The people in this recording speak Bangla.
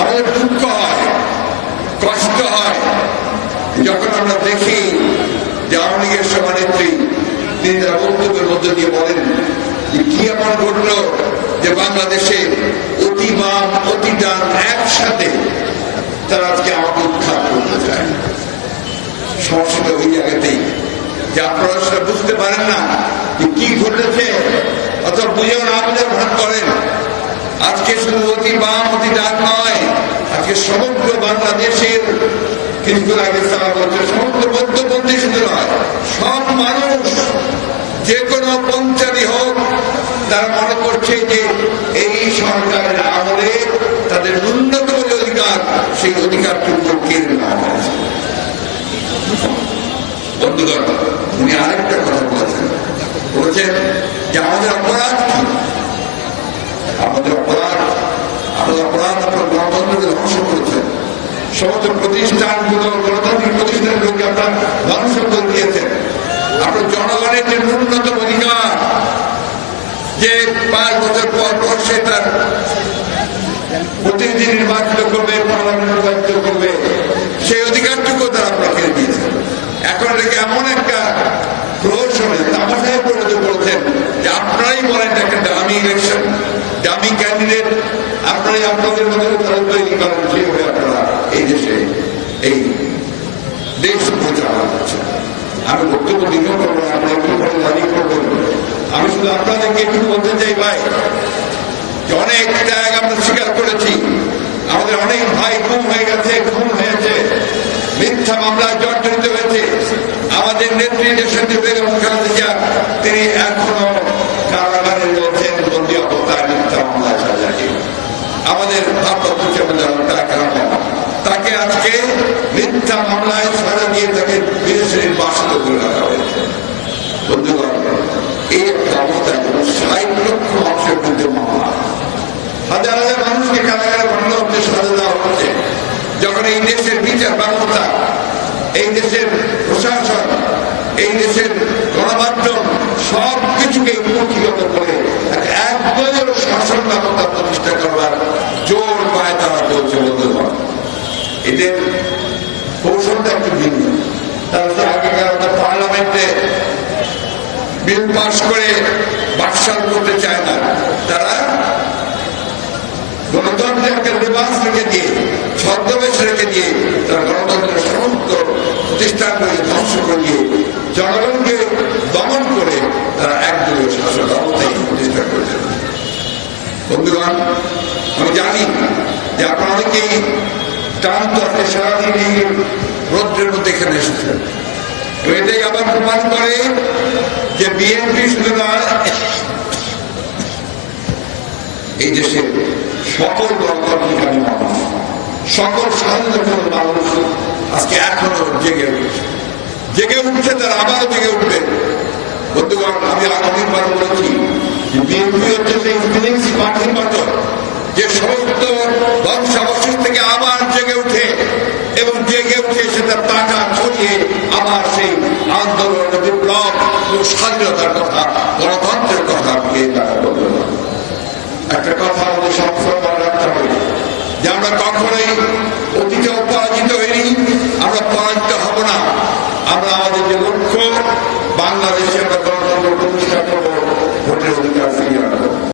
আমাদের দুঃখ হয়, কষ্ট হয়। যখন আমরা দেখি যে আওয়ামী লীগের সভানেত্রী তিনি তার বক্তব্যের মধ্যে দিয়ে বলেন যে কি এমন ঘটলো যে বাংলাদেশে অতি বাম অতি ডান একসাথে তারা আজকে আমাকে উৎখাত করতে চায়। সমস্যাটা ওই জায়গাতেই। যে আপনারা সেটা বুঝতে পারেন না যে কি ঘটেছে, অথবা বুঝেও না বুঝেও ভাগ করেন। আজকে শুধু অতি বাম অতি ডান নয় আজকে সমগ্র বাংলাদেশের কিছুদিন আগে তারা বলছে সমগ্র মধ্যপন্থী শুধু নয়, সব মানুষ, যে কোনো পঞ্চায়েতই হোক, তারা মনে করছে যে এই সরকারের আমলে তাদের ন্যূনতম যে অধিকার, সেই অধিকারটুকু কেড়ে নেওয়া হয়েছে বন্ধুগণ, উনি আরেকটা কথা বলেছেন। বলেছেন যে আমাদের অপরাধ কি? আমাদের অপরাধ আমাদের অপরাধ আপনার ধ্বংস আপনার জনগণের যে যে পাঁচ বছর পর প্রতিনিধি নির্বাচিত করবে পার্লামেন্ট নির্বাচিত করবে সেই অধিকারটুকু তারা আপনার কেড়ে দিয়েছেন এখন এটাকে এমন একটা প্রহসনে তামাশায় পরিণত করেছেন যে আপনারাই বলেন যে একটা দামি ইলেকশন দামি ক্যান্ডিডেট আপনারাই আপনাদের মধ্যে তারা তৈরি করেন যেভাবে আপনারা এই দেশে, এই দেশ পরিচালনা আমি বক্তব্য দীর্ঘ করব না আমরা একটু পরে দাঁড়িয়ে করব আমি শুধু আপনাদেরকে একটু বলতে চাই ভাই, যে অনেক ত্যাগ আমরা স্বীকার করেছি। আমাদের অনেক ভাই গুম হয়ে গেছে, খুন হয়েছে। মিথ্যা মামলায় জর্জরিত হয়েছে আমাদের নেত্রী দেশনেত্রী বেগম খালেদা জিয়া তিনি এখনও কারাগারে রয়েছেন বন্দি অবস্থায় মিথ্যা মামলায় সাজাকে আমাদের তাকে আজকে মিথ্যা মামলায় সাজা দিয়ে তাকে বিদেশে নির্বাসিত করে রাখা হয়েছে। বন্ধুগণ, এই একটা অবস্থায় ষাট লক্ষ মানুষের বিরুদ্ধে মামলা। হাজার হাজার মানুষকে কারাগারে বানানো হচ্ছে সাজা দেওয়া হচ্ছে। যখন এই দেশের বিচার ব্যবস্থা, এই দেশের প্রশাসন, এই দেশের গণমাধ্যম সব কিছুকে একটু ভিন্ন তারা তো আগেকার আমাদের পার্লামেন্টে বিল পাস করে বাকশাল করতে চায় না। তারা গণতন্ত্রের একটা লেবাস রেখে দিয়ে, ছদ্মবেশ রেখে দিয়ে তারা গণতন্ত্রের সমস্ত প্রতিষ্ঠানগুলি ধ্বংস করিয়ে, জনগণকে দমন করে তারা একদলীয় শাসন ব্যবস্থায় প্রতিষ্ঠা করেছেন বন্ধুগণ, আমি জানি যে আপনারা অনেকেই ক্লান্ত আপনি সারাদিন এই রৌদ্রের মধ্যে এখানে এসেছেন তো এটাই আবার প্রমাণ করে যে বিএনপি শুধু এই দেশের সকল গণতান্ত্রিকামী মানুষ, সকল স্বাধীনতার মানুষ আজকে এখনও জেগে উঠছে। জেগে উঠছে, তারা আবারও জেগে উঠবে। বন্ধুগণ, আমি আগামীবার বলেছি বিএনপি হচ্ছে সেই পার্টির মতো যে সমস্ত ধ্বংসাবশেষ থেকে আবার জেগে উঠে এবং জেগে উঠে সে তার টাকা ছড়িয়ে আবার সেই আন্দোলন বিপ্লব স্বাধীনতার কথা, গণতন্ত্রের কথা তারা একটা কথা আমাদের সবসময় রাখতে হবে, যে আমরা কখনোই অতীতে পরাজিত হইনি, আমরা পরাজিত হব না। আমরা আমাদের যে লক্ষ্য, বাংলাদেশে আমরা